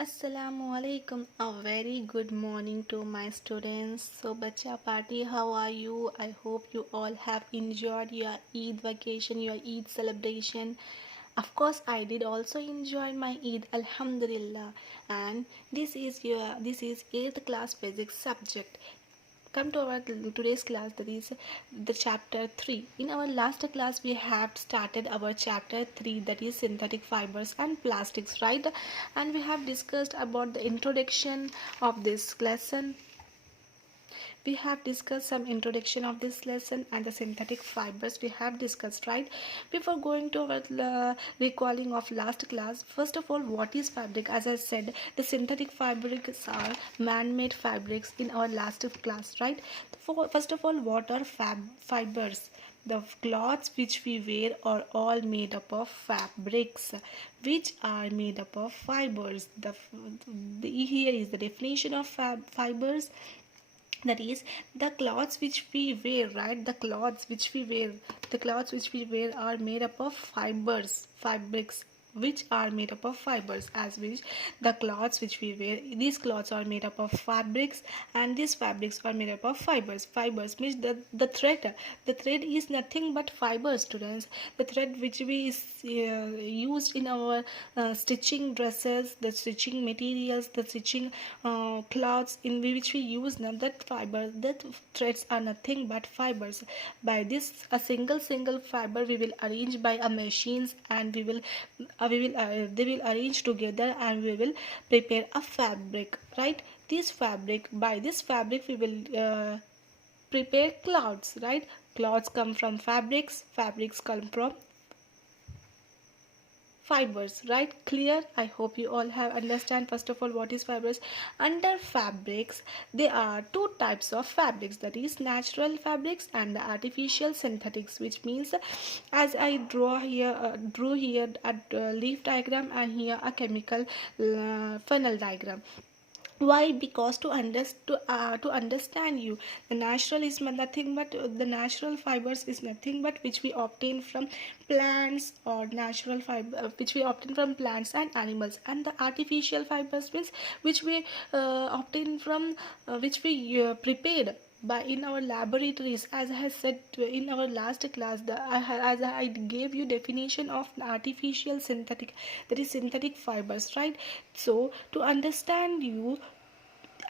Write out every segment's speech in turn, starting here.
Assalamualaikum. A very good morning to my students. So, Bacha Party, how are you? I hope you all have enjoyed your Eid vacation, your Eid celebration. Of course, I did also enjoy my Eid, Alhamdulillah. And this is 8th class physics subject. Come to our today's class, that is the chapter 3. In our last class we have started our chapter 3, that is synthetic fibers and plastics, right? And we have discussed about the introduction of this lesson. We have discussed some introduction of this lesson and the synthetic fibers we have discussed, right? Before going to our recalling of last class, first of all, what is fabric? As I said, the synthetic fabrics are man-made fabrics in our last class, right? First of all, what are fibers? The cloths which we wear are all made up of fabrics, which are made up of fibers. Here is the definition of fibers, that is the clothes which we wear, right? The clothes which we wear are made up of fabrics which are made up of fibers, as which the clothes which we wear, these clothes are made up of fabrics, and these fabrics are made up of fibers means the thread is nothing but fibers, students. The thread which we is used in our stitching dresses, the stitching materials, the stitching cloths in which we use now, that threads are nothing but fibers. By this, a single fiber we will arrange by a machines, and they will arrange together, and we will prepare a fabric, right? By this fabric we will prepare clouds, right? Clouds come from fabrics come from fibers, right? Clear? I hope you all have understand first of all what is fibers. Under fabrics there are two types of fabrics, that is natural fabrics and the artificial synthetics, which means as I drew here a leaf diagram, and here a chemical funnel diagram. Why? Because to understand you, the natural is nothing but the natural fibers is nothing but which we obtain from plants, or natural fiber which we obtain from plants and animals, and the artificial fibers means which we obtain from which we prepared by in our laboratories. As I said in our last class, as I gave you definition of artificial synthetic, that is synthetic fibers, right? So to understand you,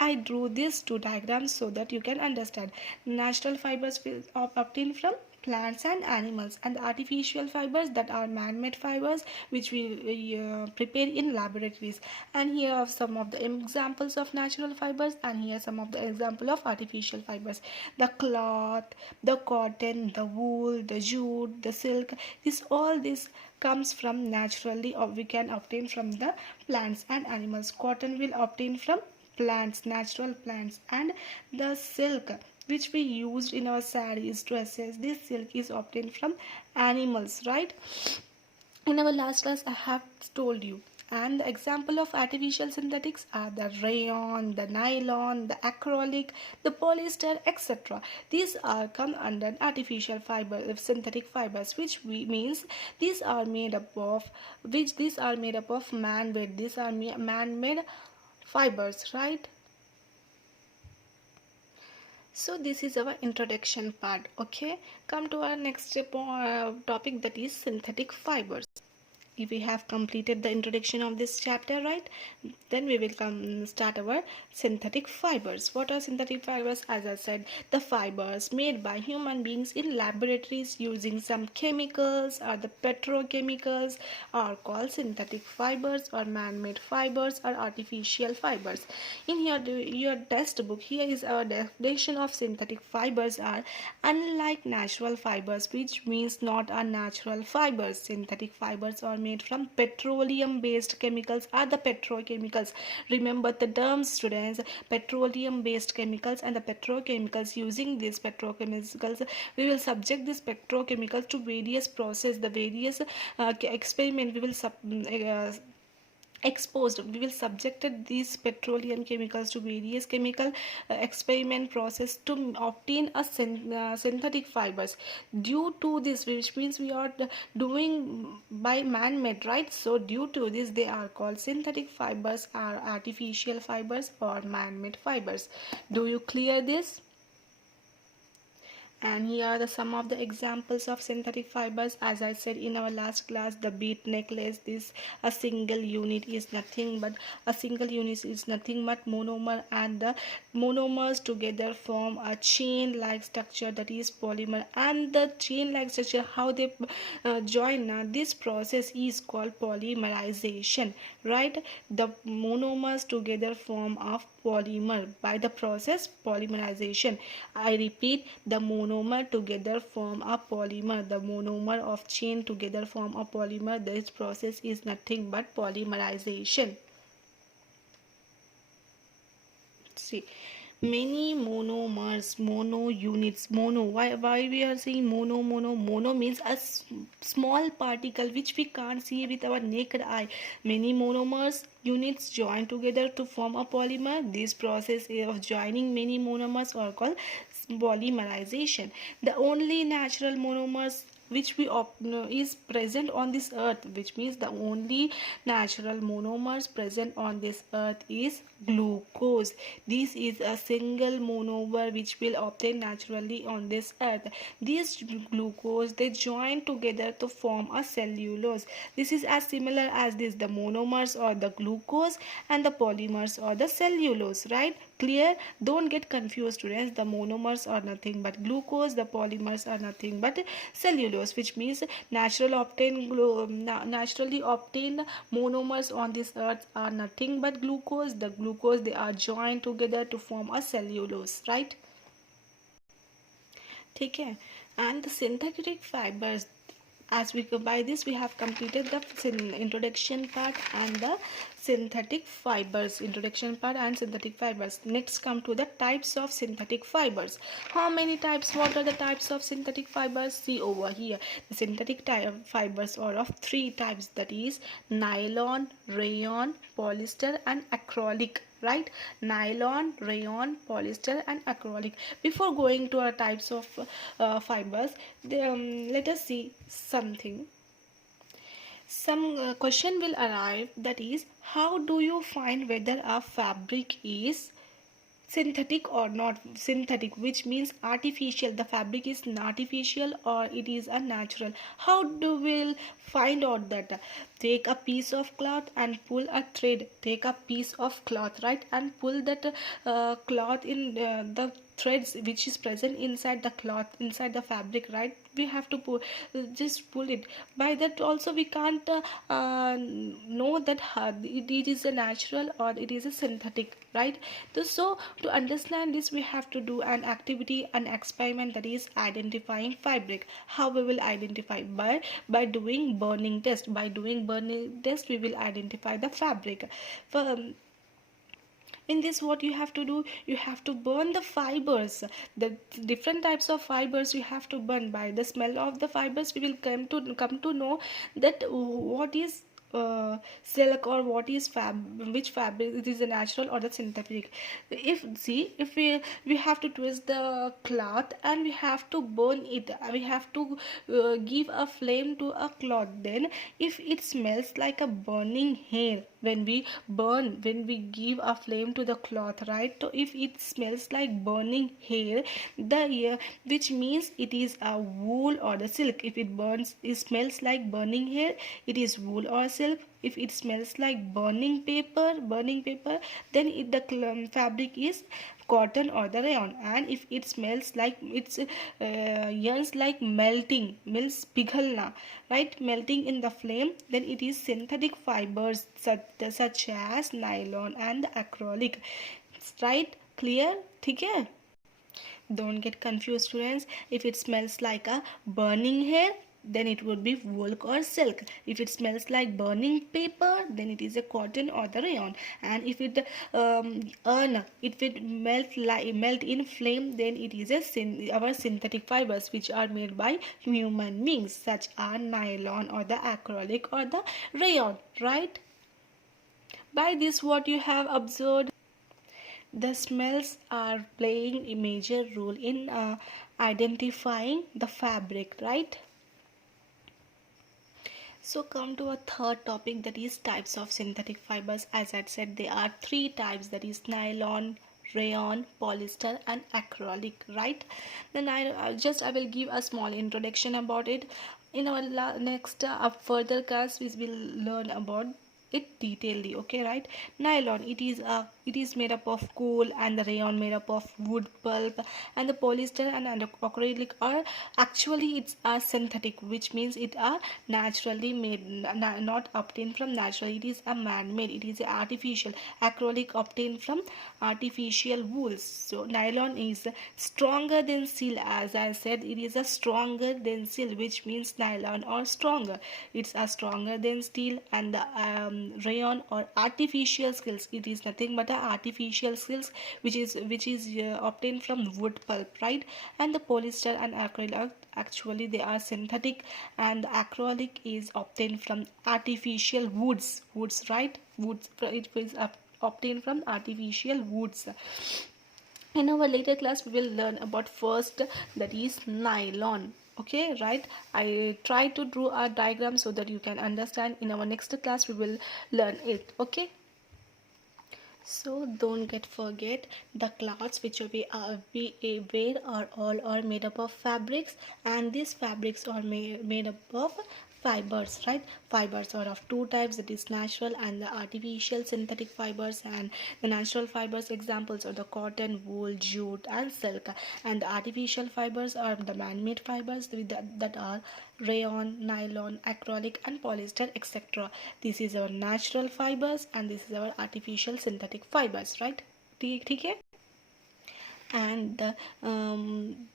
I drew these two diagrams so that you can understand. Natural fibers obtained from plants and animals, and artificial fibers that are man-made fibers which we prepare in laboratories. And here are some of the examples of natural fibers, and here some of the example of artificial fibers: the cloth, the cotton, the wool, the jute, the silk. This comes from naturally, or we can obtain from the plants and animals. Cotton will obtain from plants, natural plants, and the silk which we used in our sarees, dresses, this silk is obtained from animals, right? In our last class I have told you. And the example of artificial synthetics are the rayon, the nylon, the acrylic, the polyester, etc. These are come under artificial fiber, synthetic fibers, which means these are made up of man-made. These are man-made fibers, right? So this is our introduction part. Okay, come to our next topic, that is synthetic fibers. If we have completed the introduction of this chapter, right, then we will start our synthetic fibers. What are synthetic fibers? As I said, the fibers made by human beings in laboratories using some chemicals, or the petrochemicals, are called synthetic fibers, or man-made fibers, or artificial fibers. In your textbook, here is our definition of synthetic fibers are: unlike natural fibers, which means not a natural fibers. Synthetic fibers are made from petroleum based chemicals, are the petrochemicals. Remember the terms, students: petroleum based chemicals and the petrochemicals. Using these petrochemicals, we will subject these petrochemicals to various process, the various experiment we will exposed, we will subjected these petroleum chemicals to various chemical experiment process to obtain a synthetic fibers. Due to this, which means we are doing by man-made, right? So due to this, they are called synthetic fibers, are artificial fibers or man-made fibers. Do you clear this? And here are the some of the examples of synthetic fibers. As I said in our last class, the bead necklace, this a single unit is nothing but monomer, and the monomers together form a chain like structure, that is polymer. And the chain like structure, how they join, this process is called polymerization, right? The monomers together form a polymer by the process polymerization. I repeat, the monomer together form a polymer. The monomer of chain together form a polymer. This process is nothing but polymerization. See, many monomers, mono units, mono. Why we are saying mono? Mono means a small particle which we can't see with our naked eye. Many monomers units join together to form a polymer. This process of joining many monomers are called polymerization. The only natural monomers which is present on this earth, which means the only natural monomers present on this earth is glucose. This is a single monomer which will obtain naturally on this earth. These glucose, they join together to form a cellulose. This is as similar as this, the monomers or the glucose and the polymers or the cellulose, right? Clear? Don't get confused, students. The monomers are nothing but glucose, the polymers are nothing but cellulose, which means naturally obtained monomers on this earth are nothing but glucose. The glucose, they are joined together to form a cellulose, right? Okay. And the synthetic fibers, as we go by this, we have completed the introduction part and the synthetic fibers, introduction part and synthetic fibers. Next come to the types of synthetic fibers. How many types? What are the types of synthetic fibers? See over here, the synthetic fibers are of three types, that is nylon, rayon, polyester and acrylic, right? Nylon, rayon, polyester and acrylic. Before going to our types of fibers, let us see something. Some question will arrive, that is, how do you find whether a fabric is synthetic or not? Synthetic, which means artificial, the fabric is artificial or it is a natural. How do we find out that? Take a piece of cloth and pull a thread. Take a piece of cloth, right, and pull that cloth in the threads which is present inside the cloth, inside the fabric, right? We have to pull, just pull it. By that also we can't know that it is a natural or it is a synthetic, right? So to understand this, we have to do an activity, an experiment, that is identifying fabric. How we will identify? By doing burning test. By doing burning test, we will identify the fabric. In this, what you have to do, you have to burn the fibers, the different types of fibers you have to burn. By the smell of the fibers, we will come to know that what is silk or what is which fabric, it is a natural or the synthetic. If we have to twist the cloth and we have to burn it, we have to give a flame to a cloth. Then if it smells like a burning hair, when we give a flame to the cloth, right? So if it smells like burning hair, which means it is a wool or the silk. If it smells like burning hair, it is wool or silk. If it smells like burning paper, then the fabric is cotton or the rayon. And if it smells like it's yearns like melting, means pighalna, right, melting in the flame, then it is synthetic fibers such as nylon and the acrylic, right? Clear? Okay. Don't get confused, students. If it smells like a burning hair, then it would be wool or silk. If it smells like burning paper, then it is a cotton or the rayon. And if it melt in flame, then it is our synthetic fibers, which are made by human beings, such are nylon or the acrylic or the rayon, right? By this, what you have observed, the smells are playing a major role in identifying the fabric, right? So come to a third topic, that is types of synthetic fibers. As I said, there are three types, that is nylon, rayon, polyester and acrylic, right? Then I will give a small introduction about it. In our next further class we will learn about it detailedly, okay, right? Nylon, it is made up of coal, and the rayon made up of wood pulp, and the polyester and acrylic are actually it's a synthetic, which means it are naturally made, not obtained from natural. It is a man-made, it is a artificial. Acrylic obtained from artificial wools. So nylon is stronger than steel. As I said, it is a stronger than steel, which means nylon or stronger. It's a stronger than steel. And the rayon or artificial skills, it is nothing but a artificial skills, which is obtained from wood pulp, right? And the polyester and acrylic, actually they are synthetic, and the acrylic is obtained from artificial woods, right? Woods, it is obtained from artificial woods. In our later class we will learn about first, that is nylon, okay, right? I try to draw a diagram so that you can understand. In our next class we will learn it, okay? So don't forget, the clothes which we wear are all are made up of fabrics, and these fabrics are made up of fibers, right? Fibers are of two types, that is natural and the artificial synthetic fibers. And the natural fibers examples are the cotton, wool, jute and silk, and the artificial fibers are the man-made fibers that are rayon, nylon, acrylic and polyester, etc. This is our natural fibers and this is our artificial synthetic fibers, right? ठीक है? And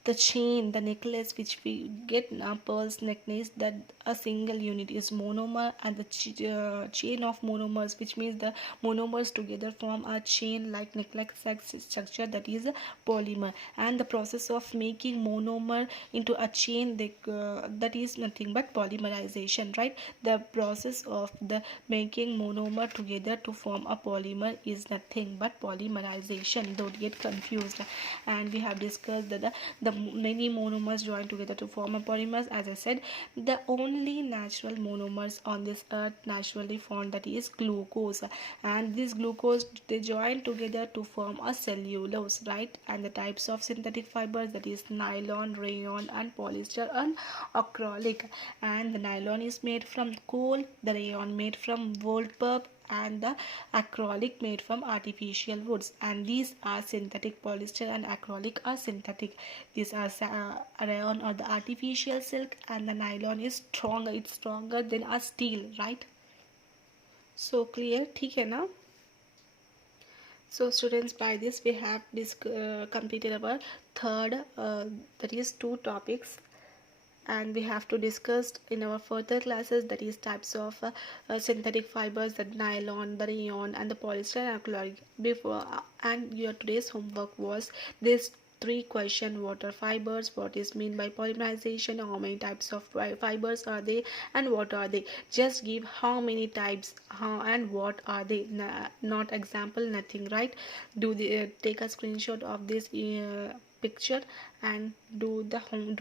the chain, the necklace which we get now, pearls necklace, that a single unit is monomer, and the chain of monomers, which means the monomers together form a chain like necklace structure, that is a polymer. And the process of making monomer into a chain, that is nothing but polymerization, right? The process of the making monomer together to form a polymer is nothing but polymerization. Don't get confused. And we have discussed that the many monomers join together to form a polymers. As I said, the only natural monomers on this earth naturally formed, that is glucose, and this glucose they join together to form a cellulose, right? And the types of synthetic fibers, that is nylon, rayon and polyester and acrylic. And the nylon is made from coal, the rayon made from wool pulp, and the acrylic made from artificial woods. And these are synthetic. Polyester and acrylic are synthetic. These are rayon or the artificial silk, and the nylon is stronger, it's stronger than a steel, right? So clear, ठीक है ना? So students, by this we have completed our third, that is two topics, and we have to discuss in our further classes, that is types of synthetic fibers, the nylon, the rayon and the polyester and acrylic. Before and your today's homework was this three question: what are fibers, what is mean by polymerization, how many types of fibers are they, and what are they. Just give how many types, how and what are they, not example, nothing, right? Take a screenshot of this picture and do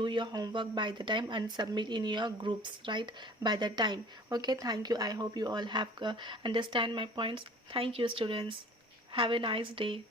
your homework by the time and submit in your groups, right, by the time. Okay, thank you. I hope you all have understand my points. Thank you students, have a nice day.